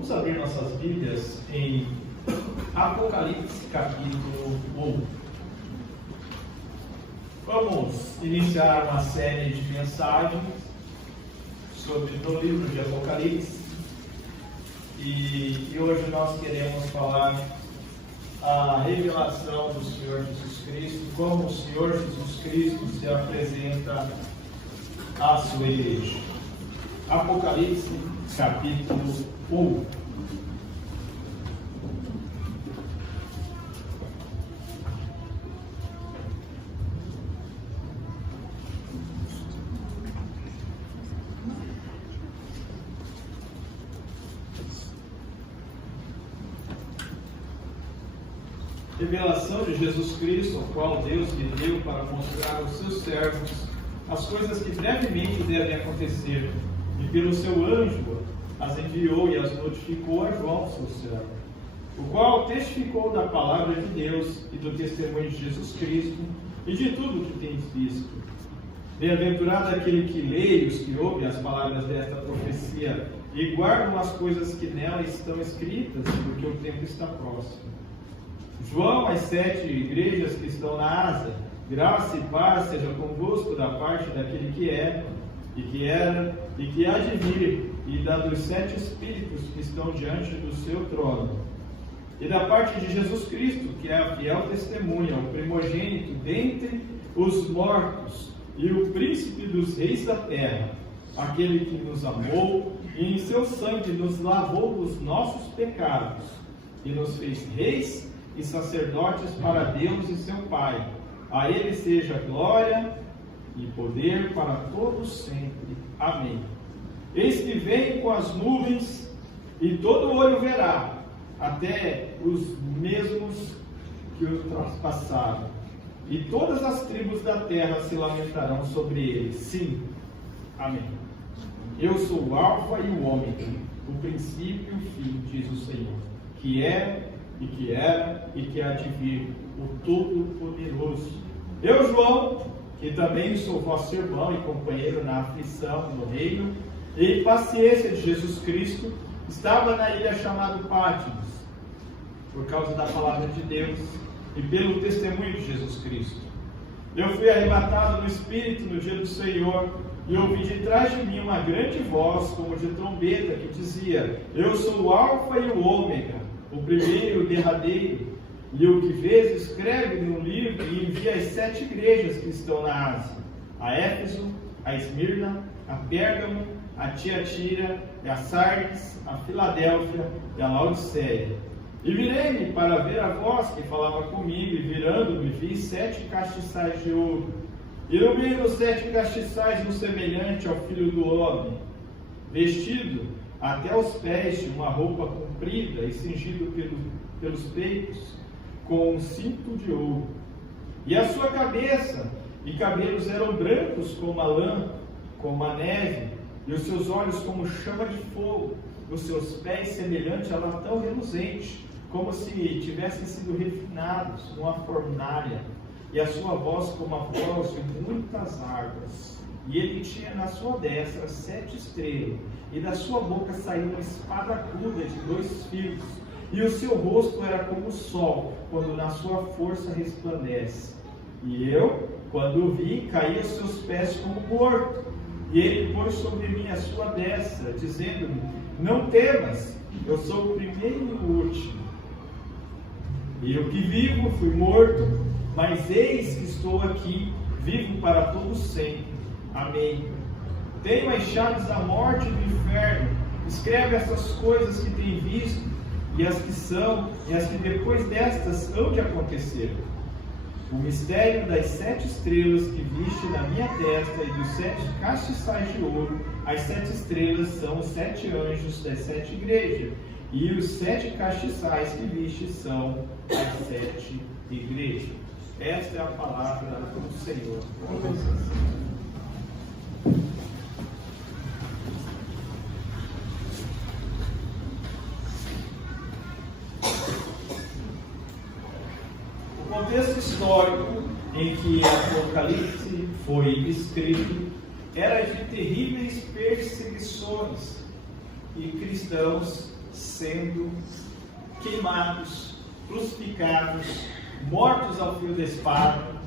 Vamos abrir nossas Bíblias em Apocalipse capítulo 1. Vamos iniciar uma série de mensagens sobre o livro de Apocalipse e hoje nós queremos falar a revelação do Senhor Jesus Cristo, como o Senhor Jesus Cristo se apresenta à sua igreja. Apocalipse capítulo 1. Revelação de Jesus Cristo, ao qual Deus lhe deu para mostrar aos seus servos as coisas que brevemente devem acontecer, e pelo seu anjo as enviou e as notificou a João, seu servo, o qual testificou da palavra de Deus e do testemunho de Jesus Cristo e de tudo o que tens visto. Bem-aventurado aquele que lê e os que ouvem as palavras desta profecia e guardam as coisas que nela estão escritas, porque o tempo está próximo. João, as 7 igrejas que estão na Ásia, graça e paz seja convosco da parte daquele que é, e que era, e que há de vir, e da dos 7 Espíritos que estão diante do seu trono, e da parte de Jesus Cristo, que é a fiel testemunha, o primogênito dentre os mortos, e o príncipe dos reis da terra, aquele que nos amou, e em seu sangue nos lavou dos nossos pecados, e nos fez reis e sacerdotes para Deus e seu Pai. A ele seja glória e poder para todos sempre. Amém. Eis que vem com as nuvens, e todo olho verá, até os mesmos que o traspassaram, e todas as tribos da terra se lamentarão sobre ele. Sim. Amém. Eu sou o Alfa e o Ômega, o princípio e o fim, diz o Senhor, que é, e que era, e que há de vir, o Todo-Poderoso. Eu, João, que também sou vosso irmão e companheiro na aflição, no reino e paciência de Jesus Cristo, estava na ilha chamada Patmos, por causa da palavra de Deus e pelo testemunho de Jesus Cristo. Eu fui arrebatado no Espírito no dia do Senhor, e ouvi de trás de mim uma grande voz, como de trombeta, que dizia: Eu sou o Alfa e o Ômega, o primeiro e o derradeiro. E o que vês, escreve num livro e envia às 7 igrejas que estão na Ásia: a Éfeso, a Esmirna, a Pérgamo, a Tiatira, a Sardes, a Filadélfia e a Laodiceia. E virei-me para ver a voz que falava comigo, e virando-me vi 7 castiçais de ouro. E no meio dos 7 castiçais um semelhante ao Filho do Homem, vestido até os pés de uma roupa comprida e cingido pelos peitos com um cinto de ouro. E a sua cabeça e cabelos eram brancos como a lã, como a neve, e os seus olhos como chama de fogo, os seus pés semelhante a latão reluzente, como se tivessem sido refinados numa fornalha, e a sua voz como a voz de muitas águas. E ele tinha na sua destra 7 estrelas, e da sua boca saiu uma espada aguda de 2 fios, e o seu rosto era como o sol, quando na sua força resplandece. E eu, quando o vi, caí aos seus pés como morto. E ele pôs sobre mim a sua destra, dizendo-me: Não temas, eu sou o primeiro e o último. E eu que vivo fui morto, mas eis que estou aqui, vivo para todo sempre. Amém. Tenho as chaves da morte e do inferno. Escreve essas coisas que tem visto, e as que são, e as que depois destas hão de acontecer. O mistério das 7 estrelas que viste na minha testa e dos 7 castiçais de ouro. As 7 estrelas são os 7 anjos das 7 igrejas, e os 7 castiçais que viste são as 7 igrejas. Esta é a palavra do Senhor. O contexto histórico em que Apocalipse foi escrito era de terríveis perseguições, e cristãos sendo queimados, crucificados, mortos ao fio da espada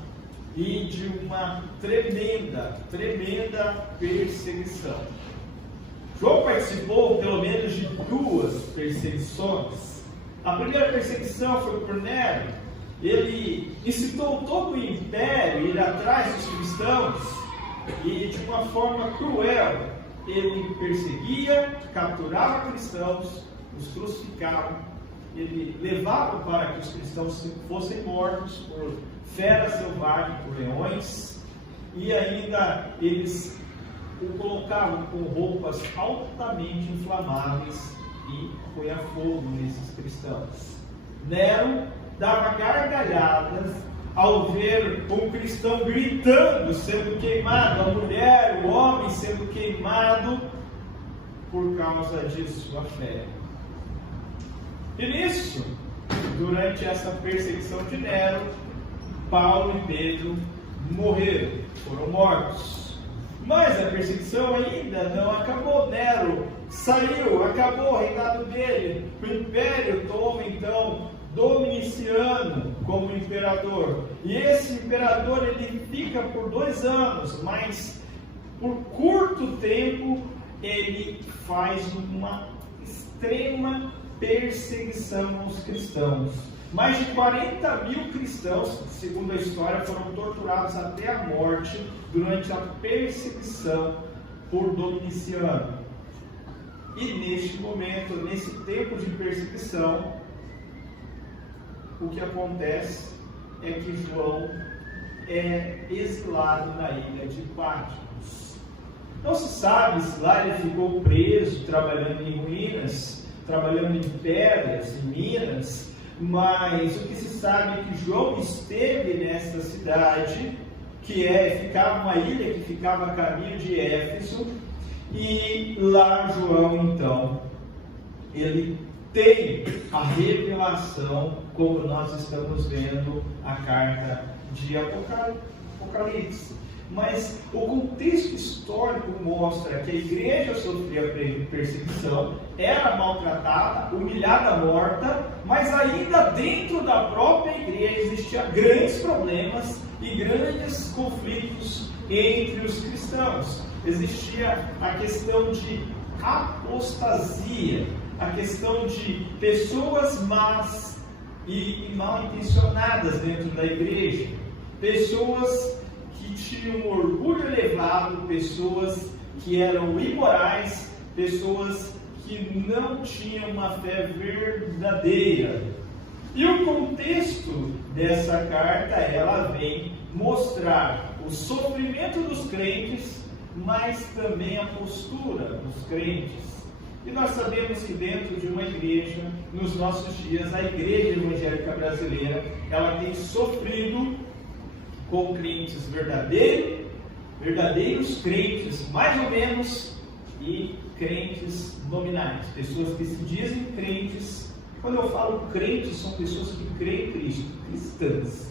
e de uma tremenda perseguição. João participou pelo menos de 2 perseguições. A primeira perseguição foi por Nero. Ele incitou todo o império a ir atrás dos cristãos e, de uma forma cruel, ele perseguia, capturava cristãos, os crucificava, ele levava para que os cristãos fossem mortos por feras selvagens, por leões, e ainda eles o colocavam com roupas altamente inflamáveis e põe a fogo nesses cristãos. Nero dava gargalhadas ao ver um cristão gritando, sendo queimado, a mulher, o homem sendo queimado por causa de sua fé. E nisso, durante essa perseguição de Nero, Paulo e Pedro morreram, foram mortos. Mas a perseguição ainda não acabou. Nero saiu, acabou o reinado dele. O império toma então Domiciano como imperador. E esse imperador ele fica por 2 anos, mas por curto tempo ele faz uma extrema perseguição aos cristãos. Mais de 40 mil cristãos, segundo a história, foram torturados até a morte durante a perseguição por Domiciano. E neste momento, nesse tempo de perseguição, o que acontece é que João é exilado na ilha de Patmos. Não se sabe se lá ele ficou preso, trabalhando em ruínas, trabalhando em pedras, em minas, mas o que se sabe é que João esteve nesta cidade, ficava uma ilha que ficava a caminho de Éfeso, e lá João, então, ele tem a revelação, como nós estamos vendo a carta de Apocalipse. Mas o contexto histórico mostra que a igreja sofria perseguição, era maltratada, humilhada, morta, mas ainda dentro da própria igreja existiam grandes problemas e grandes conflitos entre os cristãos. Existia a questão de apostasia, a questão de pessoas más e mal intencionadas dentro da igreja, pessoas que tinham um orgulho elevado, pessoas que eram imorais, pessoas que não tinham uma fé verdadeira. E o contexto dessa carta, ela vem mostrar o sofrimento dos crentes, mas também a postura dos crentes. E nós sabemos que dentro de uma igreja, nos nossos dias, a igreja evangélica brasileira, ela tem sofrido com crentes verdadeiros crentes, mais ou menos, e crentes nominais, pessoas que se dizem crentes. Quando eu falo crentes, são pessoas que creem em Cristo, cristãs.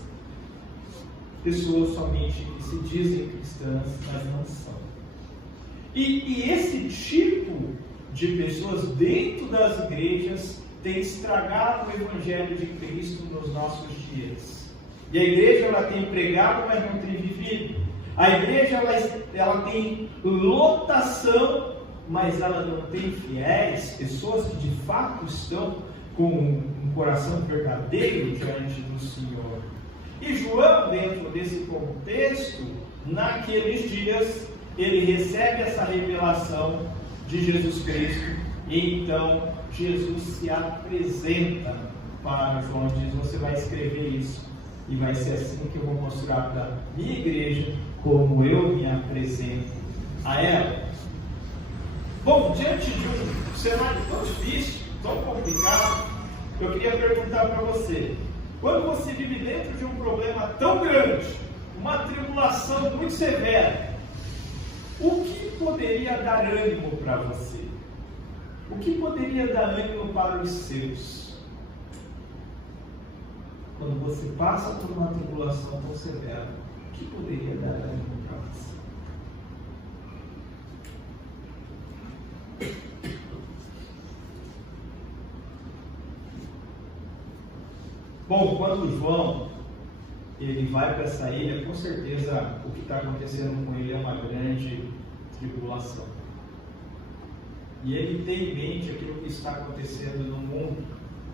Pessoas somente que se dizem cristãs, mas não são. E esse tipo de pessoas dentro das igrejas tem estragado o Evangelho de Cristo nos nossos dias. E a igreja ela tem pregado, mas não tem vivido. A igreja ela tem lotação, mas ela não tem fiéis, pessoas que de fato estão com um coração verdadeiro diante do Senhor. E João, dentro desse contexto, naqueles dias, ele recebe essa revelação de Jesus Cristo, e então Jesus se apresenta para João, diz: você vai escrever isso, e vai ser assim que eu vou mostrar para a minha igreja como eu me apresento a ela. Bom, diante de um cenário tão difícil, tão complicado, eu queria perguntar para você: quando você vive dentro de um problema tão grande, uma tribulação muito severa, o que poderia dar ânimo para você? O que poderia dar ânimo para os seus? Quando você passa por uma tribulação tão severa, o que poderia dar ânimo para você? Bom, quando João ele vai para essa ilha, com certeza o que está acontecendo com ele é uma grande tribulação. E ele tem em mente aquilo que está acontecendo no mundo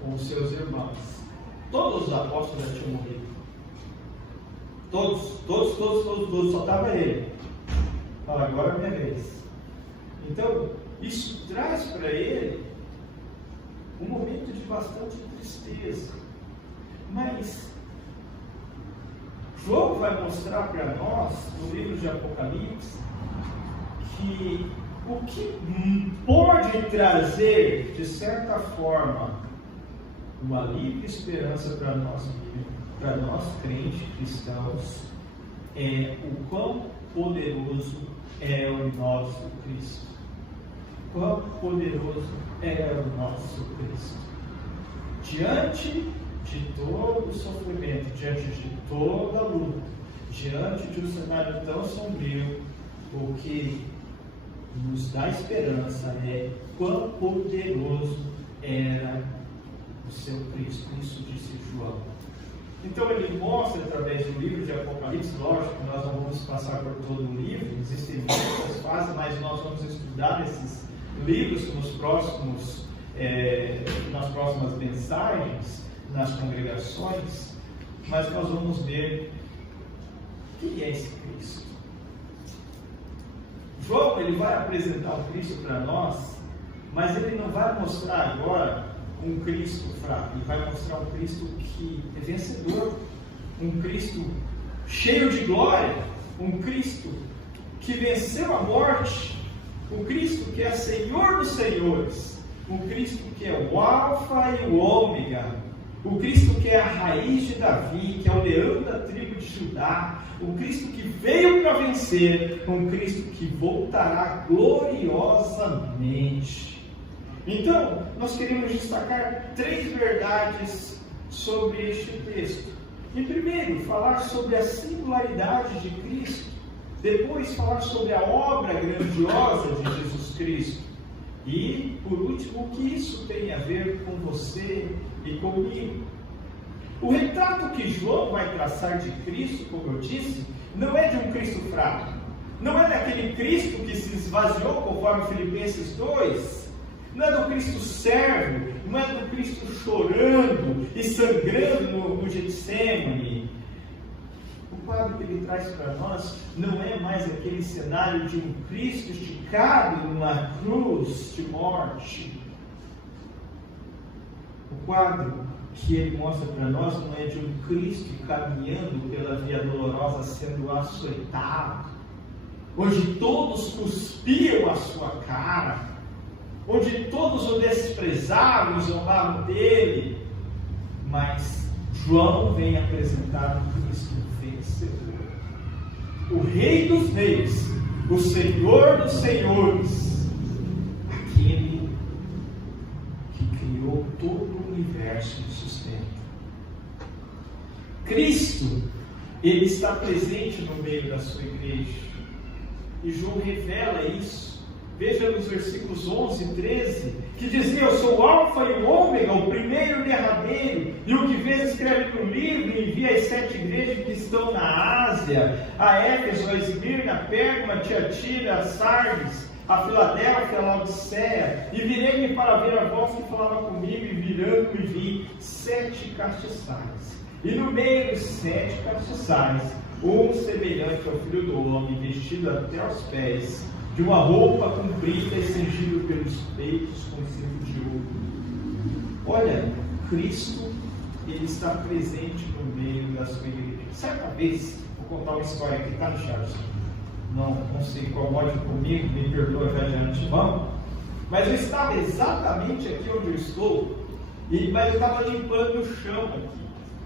com os seus irmãos. Todos os apóstolos já tinham morrido. Todos, só estava ele. Fala, agora é minha vez. Então, isso traz para ele um momento de bastante tristeza. Mas João vai mostrar para nós, no livro de Apocalipse, que o que pode trazer, de certa forma, uma livre esperança para nós crentes cristãos, é o quão poderoso é o nosso Cristo. Quão poderoso é o nosso Cristo. Diante de todo o sofrimento, diante de toda a luta, diante de um cenário tão sombrio, o que nos dá esperança é quão poderoso era o seu Cristo. Isso disse João. Então ele mostra através do livro de Apocalipse, lógico que nós não vamos passar por todo o livro, existem muitas fases, mas nós vamos estudar esses livros nas próximas mensagens, nas congregações, mas nós vamos ver quem é esse Cristo. João ele vai apresentar o Cristo para nós, mas ele não vai mostrar agora um Cristo fraco, ele vai mostrar um Cristo que é vencedor, um Cristo cheio de glória, um Cristo que venceu a morte, um Cristo que é Senhor dos senhores, um Cristo que é o Alfa e o Ômega, o Cristo que é a raiz de Davi, que é o leão da tribo de Judá, o Cristo que veio para vencer, um Cristo que voltará gloriosamente. Então, nós queremos destacar 3 verdades sobre este texto. Em primeiro, falar sobre a singularidade de Cristo. Depois, falar sobre a obra grandiosa de Jesus Cristo. E, por último, o que isso tem a ver com você e comigo. O retrato que João vai traçar de Cristo, como eu disse, não é de um Cristo fraco. Não é daquele Cristo que se esvaziou, conforme Filipenses 2. Não é do Cristo servo, não é do Cristo chorando e sangrando no Getsemane. O quadro que ele traz para nós não é mais aquele cenário de um Cristo esticado numa cruz de morte. O quadro que ele mostra para nós não é de um Cristo caminhando pela via dolorosa sendo açoitado, onde todos cuspiam a sua cara, onde todos o desprezavam e zombavam dele, mas João vem apresentar um Cristo vencedor, o Rei dos Reis, o Senhor dos Senhores, aquele que criou todo o universo e sustenta. Cristo, ele está presente no meio da sua igreja, e João revela isso. Veja nos versículos 11 e 13, que dizia: eu sou o Alfa e o Ômega, o primeiro e o derradeiro, e o que vês escreve no livro e envia as 7 igrejas que estão na Ásia, a Éfeso, a Esmirna, a Pérgama, a Tiatira, a Sardes, a Filadélfia, a Laodiceia, e virei-me para ver a voz que falava comigo, e virando-me vi 7 castiçais, e no meio dos 7 castiçais, um semelhante ao Filho do Homem, vestido até aos pés, de uma roupa comprida e cingido pelos peitos com cinto de ouro. Olha, Cristo, ele está presente no meio da sua igreja. Certa vez, vou contar uma história que está no chat. Não se incomode comigo, me perdoa já de antemão, mas eu estava exatamente aqui onde eu estou, mas eu estava limpando o chão aqui,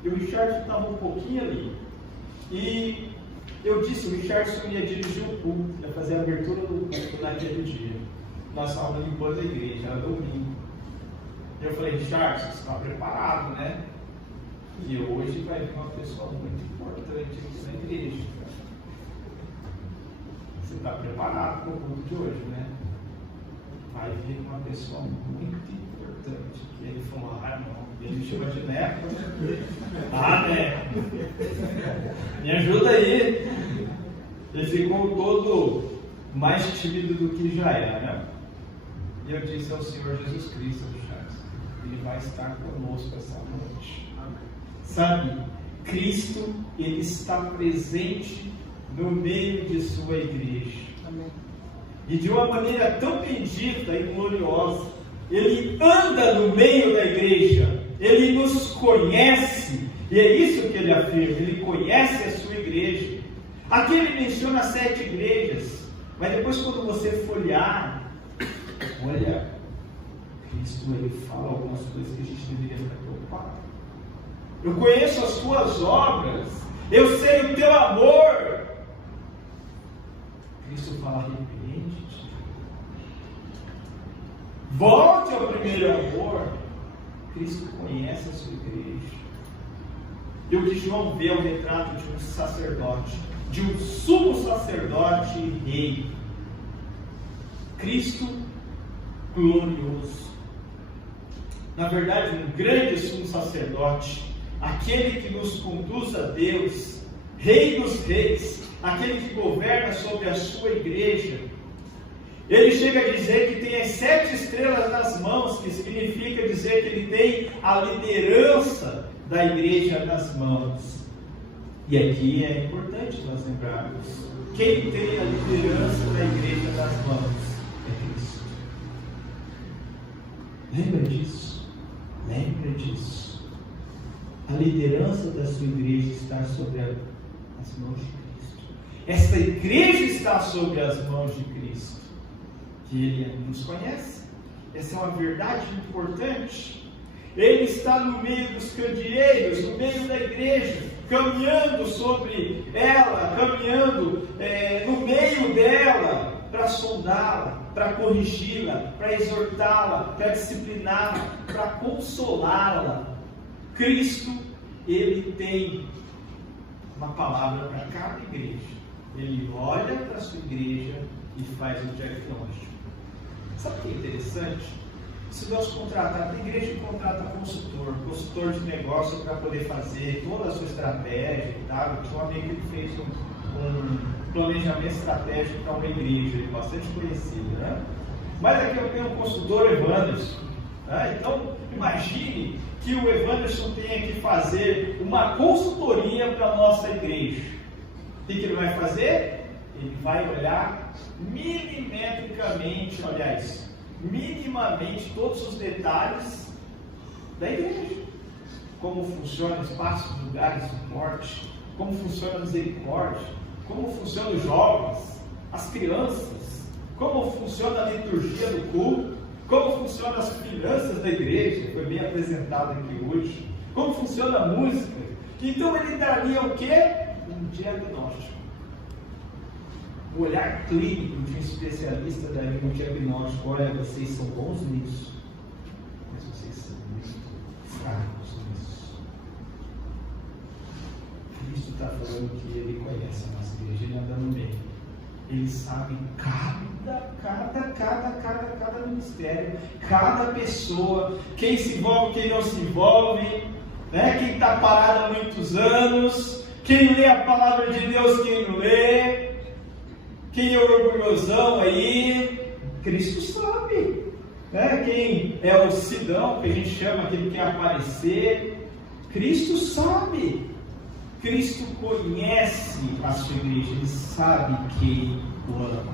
e o Richard estava um pouquinho ali, e eu disse, o Richardson ia dirigir o culto, ia fazer a abertura do culto naquele dia. Nós estávamos limpando a igreja, era domingo. Eu falei, Richardson, você está preparado, né? E hoje vai vir uma pessoa muito importante aqui na igreja. Você está preparado para o culto de hoje, né? Vai vir uma pessoa muito importante. E ele falou, não, me chama de Neco. Ah, Neco, me ajuda aí. Ele ficou todo mais tímido do que já era, né? E eu disse ao Senhor Jesus Cristo, Charles, Ele vai estar conosco essa noite. Sabe, Cristo, Ele está presente no meio de sua igreja. Amém. E de uma maneira tão bendita e gloriosa, Ele anda no meio da igreja, Ele nos conhece, e é isso que Ele afirma, Ele conhece a sua igreja. Aqui Ele menciona 7 igrejas, mas depois quando você folhear, olha, Cristo Ele fala algumas coisas que a gente deveria ficar preocupado. Eu conheço as tuas obras, eu sei o teu amor. Cristo fala, arrepende-te. Volte ao primeiro amor. Cristo conhece a sua igreja. E o que João vê é o retrato de um sacerdote, de um sumo sacerdote e rei. Cristo glorioso. Na verdade, um grande sumo sacerdote, aquele que nos conduz a Deus, Rei dos reis, aquele que governa sobre a sua igreja. Ele chega a dizer que tem as 7 estrelas nas mãos, que significa dizer que ele tem a liderança da igreja nas mãos. E aqui é importante nós lembrarmos: quem tem a liderança da igreja nas mãos é Cristo. Lembra disso? Lembra disso. A liderança da sua igreja está sobre as mãos de Cristo. Esta igreja está sobre as mãos de Cristo, que Ele nos conhece. Essa é uma verdade importante. Ele está no meio dos candeeiros, no meio da igreja, caminhando sobre ela, caminhando no meio dela, para sondá-la, para corrigi-la, para exortá-la, para discipliná-la, para consolá-la. Cristo, Ele tem uma palavra para cada igreja. Ele olha para a sua igreja e faz um diagnóstico. Sabe o que é interessante? Se nós contratar, a igreja contrata consultor de negócio para poder fazer toda a sua estratégia e tal. Tinha um amigo que fez um planejamento estratégico para uma igreja, bastante conhecido, né? Mas aqui eu tenho um consultor Evanderson, né? Então imagine que o Evanderson tenha que fazer uma consultoria para a nossa igreja. O que ele vai fazer? Ele vai olhar minimamente todos os detalhes da igreja. Como funciona o espaço, lugares, suporte, como funciona a misericórdia, como funcionam os jovens, as crianças, como funciona a liturgia do culto, como funcionam as finanças da igreja, foi bem apresentado aqui hoje, como funciona a música. Então ele daria o quê? Um diagnóstico. O olhar clínico de um especialista daria um diagnóstico: olha, vocês são bons nisso, mas vocês são muito fracos nisso. Cristo está falando que Ele conhece a nossa igreja, Ele anda no meio. Ele sabe cada ministério, cada pessoa, quem se envolve, quem não se envolve, né? Quem está parado há muitos anos, quem lê a palavra de Deus, quem não lê, quem é orgulhosão aí. Cristo sabe, né? Quem é o Sidão, que a gente chama, aquele que quer aparecer. Cristo sabe. Cristo conhece a sua igreja, Ele sabe quem o ama.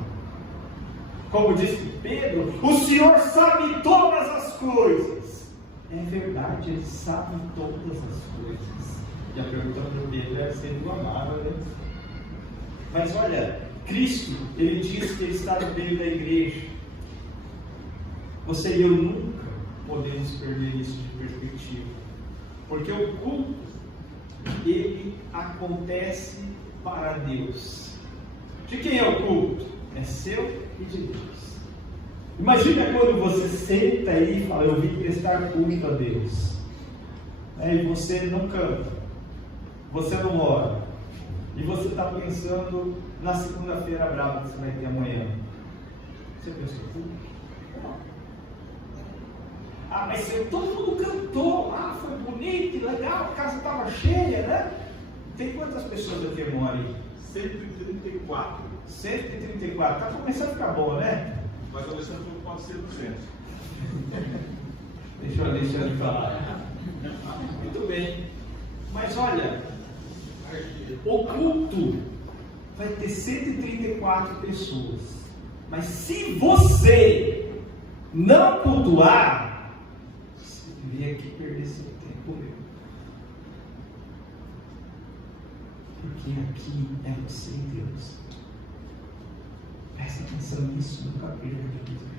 Como disse Pedro, o Senhor sabe todas as coisas. É verdade, Ele sabe todas as coisas. E a pergunta para Pedro é se ele o amava, né? Mas olha, Cristo, Ele diz que Ele está no meio da igreja. Você e eu nunca podemos perder isso de perspectiva. Porque o culto, ele acontece para Deus. De quem é o culto? É seu e de Deus. Imagina quando você senta aí e fala: eu vim prestar culto a Deus, e você não canta, você não ora, e você está pensando na segunda-feira brava que você vai ter amanhã. Você pensa: culto? Não. Ah, mas todo mundo canta. cantou lá, foi bonito e legal, a casa estava cheia, né? Tem quantas pessoas aqui moram aí? 134. 134, está começando a ficar boa, né? Vai começando com 400%. Deixa eu falar. Muito bem. Mas olha, o culto vai ter 134 pessoas. Mas se você não cultuar, você vem aqui perder seu tempo meu. Porque aqui é você e Deus. Presta atenção nisso, nunca perca de vista.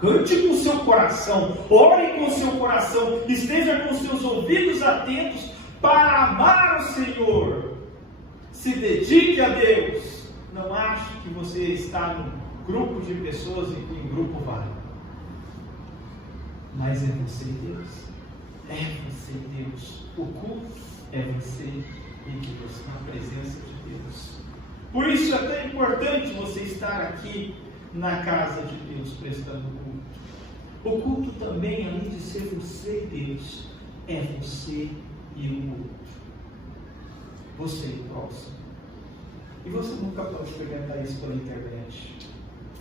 Cante com o seu coração, ore com o seu coração, esteja com os seus ouvidos atentos para amar o Senhor. Se dedique a Deus. Não ache que você está num grupo de pessoas e que em grupo vale. Mas é você e Deus. É você e Deus. O culto é você e Deus, na presença de Deus. Por isso é tão importante você estar aqui na casa de Deus prestando culto. O culto também, além de ser você e Deus, é você e o outro. Você e o próximo. E você nunca pode experimentar isso pela internet.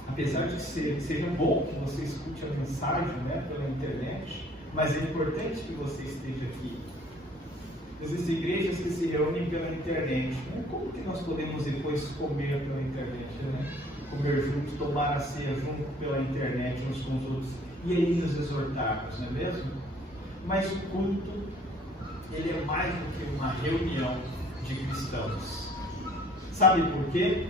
Apesar de que seja bom que você escute a mensagem, né, pela internet, mas é importante que você esteja aqui. Existem igrejas que se reúnem pela internet. Né? Como que nós podemos depois comer pela internet? Né? Comer juntos, tomar a ceia junto pela internet uns com os outros. E aí nos exortarmos, não é mesmo? Mas o culto, ele é mais do que uma reunião de cristãos. Sabe por quê?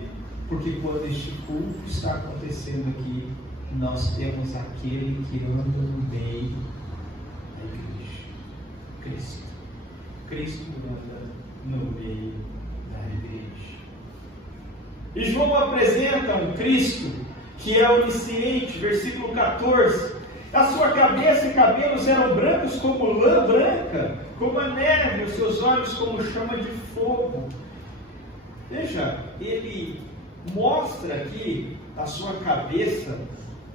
Porque quando este culto está acontecendo aqui, nós temos aquele que anda no meio da igreja. Cristo. Cristo anda no meio da igreja. E João apresenta um Cristo que é onisciente, versículo 14. A sua cabeça e cabelos eram brancos como lã branca, como a neve, os seus olhos como chama de fogo. Veja, ele mostra aqui a sua cabeça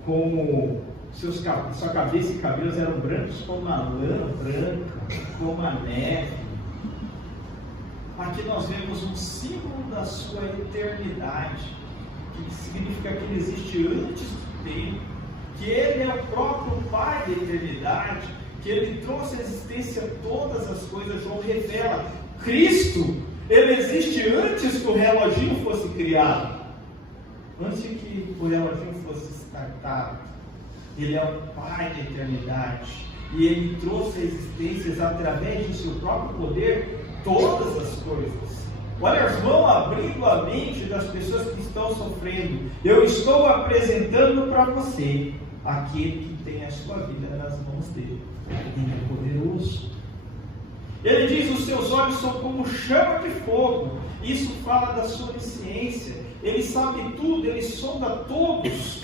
como sua cabeça e cabelos eram brancos como a lã branca, como a neve. Aqui nós vemos um símbolo da sua eternidade, que significa que ele existe antes do tempo, que ele é o próprio Pai da eternidade, que ele trouxe à existência todas as coisas. João revela, Cristo, ele existe antes que o reloginho fosse criado, antes que o reloginho fosse startado. Ele é o Pai da eternidade, e ele trouxe à existência, através do seu próprio poder, todas as coisas. Olha, João abrindo a mente das pessoas que estão sofrendo. Eu estou apresentando para você aquele que tem a sua vida nas mãos dele. Ele é poderoso. Ele diz, os seus olhos são como chama de fogo. Isso fala da sua onisciência. Ele sabe tudo, ele sonda todos.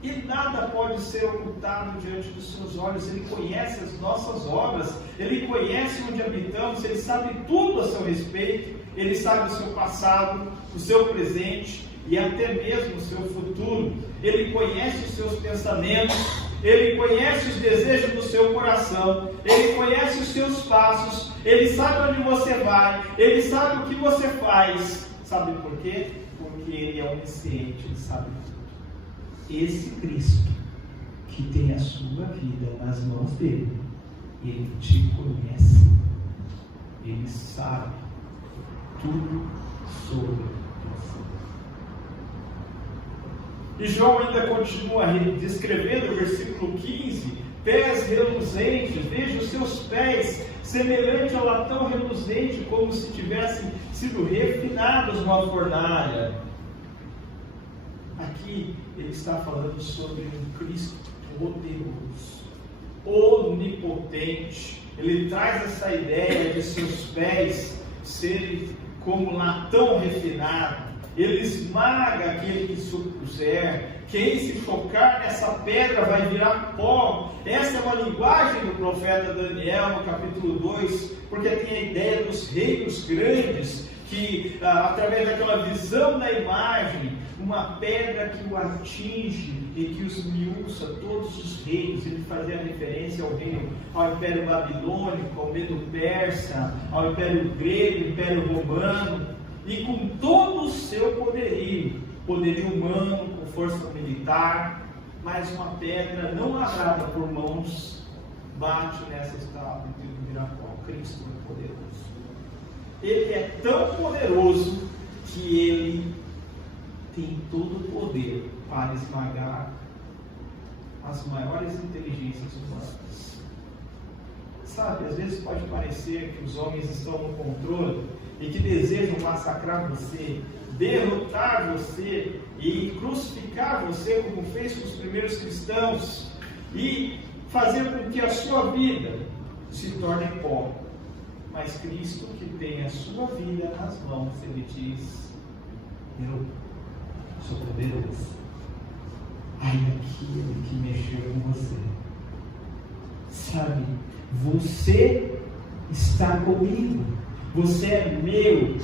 E nada pode ser ocultado diante dos seus olhos. Ele conhece as nossas obras, ele conhece onde habitamos, ele sabe tudo a seu respeito. Ele sabe o seu passado, o seu presente e até mesmo o seu futuro. Ele conhece os seus pensamentos, ele conhece os desejos do seu coração, ele conhece os seus passos, ele sabe onde você vai, ele sabe o que você faz. Sabe por quê? Porque ele é onisciente, ele sabe tudo. Esse Cristo, que tem a sua vida nas mãos dele, ele te conhece, ele sabe tudo sobre você. E João ainda continua descrevendo o versículo 15: pés reluzentes, veja os seus pés, semelhante ao latão reluzente, como se tivessem sido refinados numa fornalha. Aqui ele está falando sobre um Cristo poderoso, onipotente. Ele traz essa ideia de seus pés serem como latão refinado. Ele esmaga aquele que se opuser. Quem se chocar nessa pedra vai virar pó. Essa é uma linguagem do profeta Daniel no capítulo 2, porque tem a ideia dos reinos grandes que, através daquela visão da imagem, um uma pedra que o atinge e que os esmiuça todos os reinos. Ele fazia referência ao Império Babilônico, ao Medo Persa, ao Império Grego, Império Romano, e com todo o seu poderio humano, com força militar, mas uma pedra não lavrada por mãos bate nessa estátua e vira pó. Cristo é poderoso. Ele é tão poderoso que ele tem todo o poder para esmagar as maiores inteligências humanas. Sabe, às vezes pode parecer que os homens estão no controle e que desejam massacrar você, derrotar você e crucificar você, como fez com os primeiros cristãos, e fazer com que a sua vida se torne pó. Mas Cristo, que tem a sua vida nas mãos, ele diz: eu sou poderoso. Ai daquele que mexeu com você. Sabe, você está comigo, você é meu.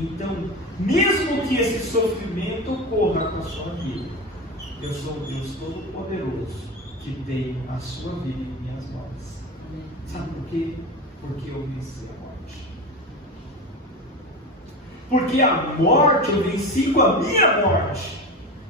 Então, mesmo que esse sofrimento ocorra com a sua vida, eu sou o Deus Todo-Poderoso que tem a sua vida em minhas mãos. Sabe por quê? Porque eu venci a morte. Porque a morte eu venci com a minha morte,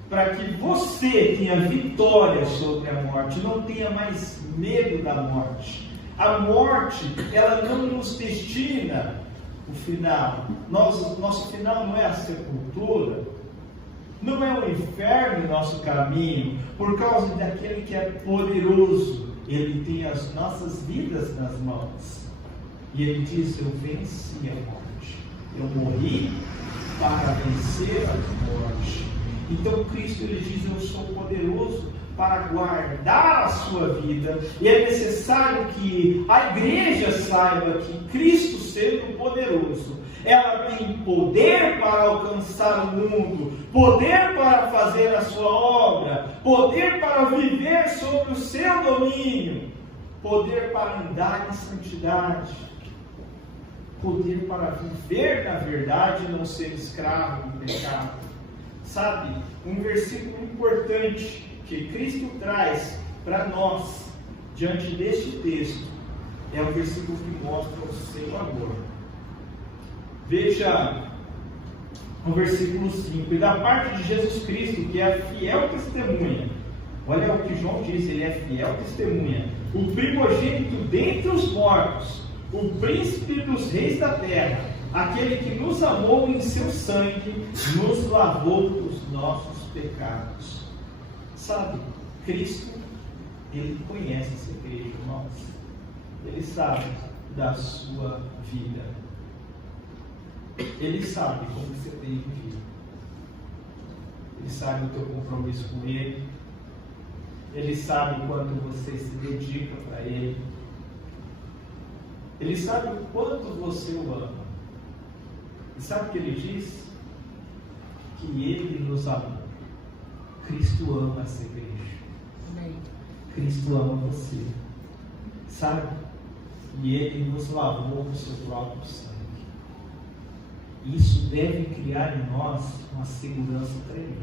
para que você tenha vitória sobre a morte, não tenha mais medo da morte. A morte, ela não nos destina o final. Nosso final não é a sepultura, não é o inferno nosso caminho, por causa daquele que é poderoso. Ele tem as nossas vidas nas mãos. E ele diz: eu venci a morte. Eu morri para vencer a morte. Então Cristo, ele diz: eu sou poderoso para guardar a sua vida. E é necessário que a igreja saiba que Cristo, sendo poderoso, ela tem poder para alcançar o mundo, poder para fazer a sua obra, poder para viver sobre o seu domínio, poder para andar em santidade, poder para viver na verdade e não ser escravo do pecado. Sabe, um versículo importante que Cristo traz para nós diante deste texto é o versículo que mostra o seu amor. Veja o versículo 5: e da parte de Jesus Cristo, que é a fiel testemunha. Olha o que João diz: ele é fiel testemunha, o primogênito dentre os mortos, o príncipe dos reis da terra, aquele que nos amou em seu sangue, nos lavou dos nossos pecados. Sabe, Cristo, ele conhece essa igreja, irmãos. Ele sabe da sua vida. Ele sabe como você tem vivido. Ele sabe o teu compromisso com Ele. Ele sabe o quanto você se dedica para Ele. Ele sabe o quanto você o ama. E sabe o que Ele diz? Que Ele nos amou. Cristo ama essa igreja. Amém. Cristo ama você. Sabe? E Ele nos lavou com seu próprio sangue. Isso deve criar em nós uma segurança tremenda.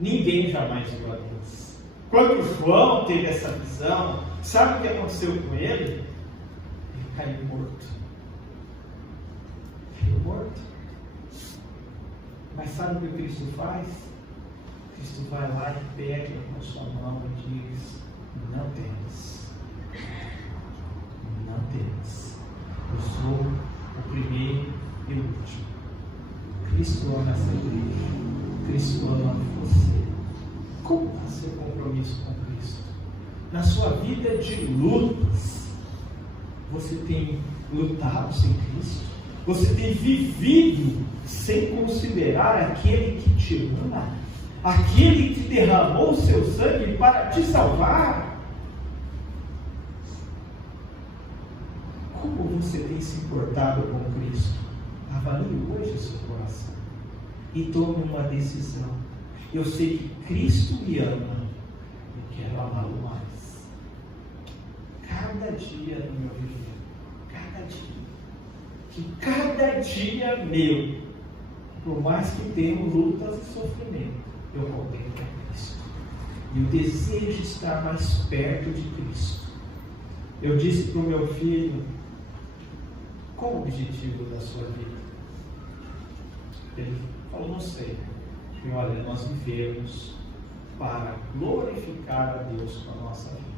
Ninguém jamais viu a Deus. Quando João teve essa visão, sabe o que aconteceu com ele? Ele caiu morto. Caiu morto. Mas sabe o que Cristo faz? Cristo vai lá e pega com a sua mão e diz: não temas. Não temas. Eu sou o primeiro e o último. Cristo ama essa igreja. Cristo ama você. Como está o seu compromisso com Cristo? Na sua vida de lutas, você tem lutado sem Cristo? Você tem vivido sem considerar aquele que te ama? Aquele que derramou o seu sangue para te salvar? Como você tem se importado com Cristo? Avalie hoje o seu coração e tome uma decisão. Eu sei que Cristo me ama, eu quero amá-lo mais. Cada dia no meu viver, cada dia, que cada dia meu por mais que tenham lutas e sofrimento, eu contemplo a Cristo. E eu desejo estar mais perto de Cristo. Eu disse para o meu filho: qual o objetivo da sua vida? Ele falou: não sei. E olha, nós vivemos para glorificar a Deus com a nossa vida.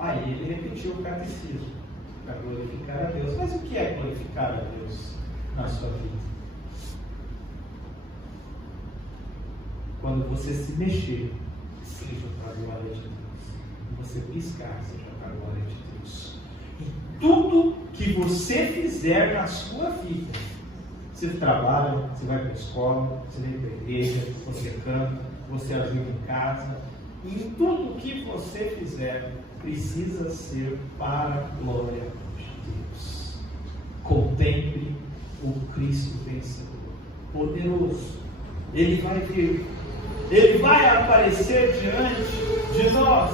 Aí ele repetiu o catecismo: para glorificar a Deus. Mas o que é glorificar a Deus na sua vida? Quando você se mexer, seja para a glória de Deus. Quando você piscar, seja para a glória de Deus. E tudo que você fizer na sua vida, você trabalha, você vai para a escola, você vem para a igreja, você canta, você ajuda em casa, e em tudo que você fizer, precisa ser para a glória de Deus. Contemple o Cristo vencedor, poderoso. Ele vai vir, ele vai aparecer diante de nós.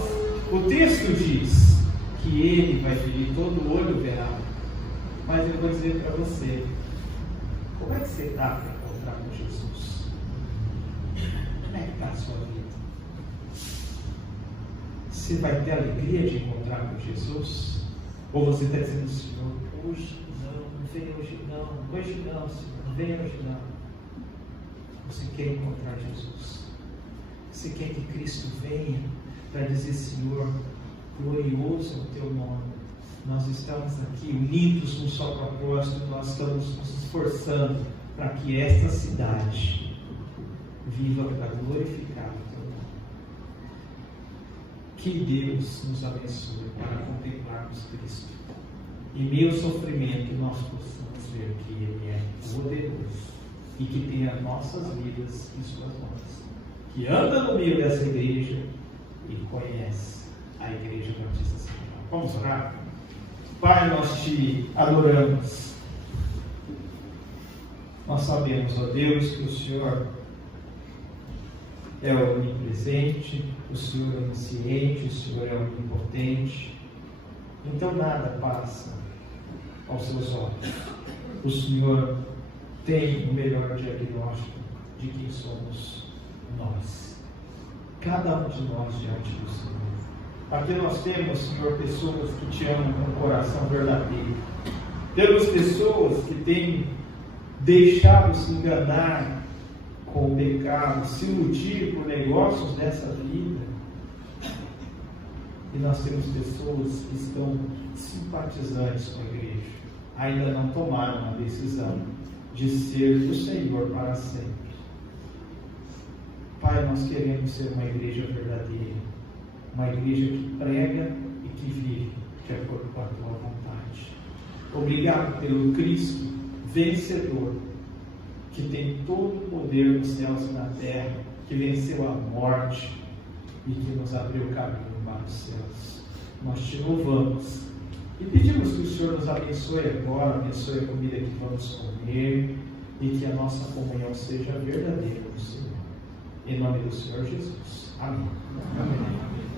O texto diz que ele vai vir e todo olho verá. Mas eu vou dizer para você: como é que você está para encontrar com Jesus? Como é que está a sua vida? Você vai ter a alegria de encontrar com Jesus? Ou você está dizendo: Senhor, hoje não vem hoje não, Senhor, não vem hoje não. Você quer encontrar Jesus? Você quer que Cristo venha para dizer: Senhor, glorioso é o teu nome. Nós estamos aqui unidos num só propósito, nós estamos nos esforçando para que esta cidade viva para glorificar o teu nome. Que Deus nos abençoe para contemplarmos Cristo. Em meio ao sofrimento, nós possamos ver que Ele é poderoso e que tem as nossas vidas em suas mãos. Que anda no meio dessa igreja e conhece a Igreja Batista Central. Vamos orar? Pai, nós te adoramos. Nós sabemos, ó Deus, que o Senhor é onipresente, o Senhor é onisciente, o Senhor é onipotente. Então nada passa aos seus olhos. O Senhor tem o melhor diagnóstico de quem somos nós. Cada um de nós diante do Senhor. Aqui nós temos, Senhor, pessoas que te amam com um coração verdadeiro. Temos pessoas que têm deixado se enganar com o pecado, se iludir por negócios dessa vida. E nós temos pessoas que estão simpatizantes com a igreja. Ainda não tomaram a decisão de ser do Senhor para sempre. Pai, nós queremos ser uma igreja verdadeira. Uma igreja que prega e que vive de acordo com a tua vontade. Obrigado pelo Cristo vencedor, que tem todo o poder nos céus e na terra, que venceu a morte e que nos abriu o caminho para os céus. Nós te louvamos e pedimos que o Senhor nos abençoe agora, abençoe a comida que vamos comer e que a nossa comunhão seja verdadeira no Senhor. Em nome do Senhor Jesus. Amém. Amém.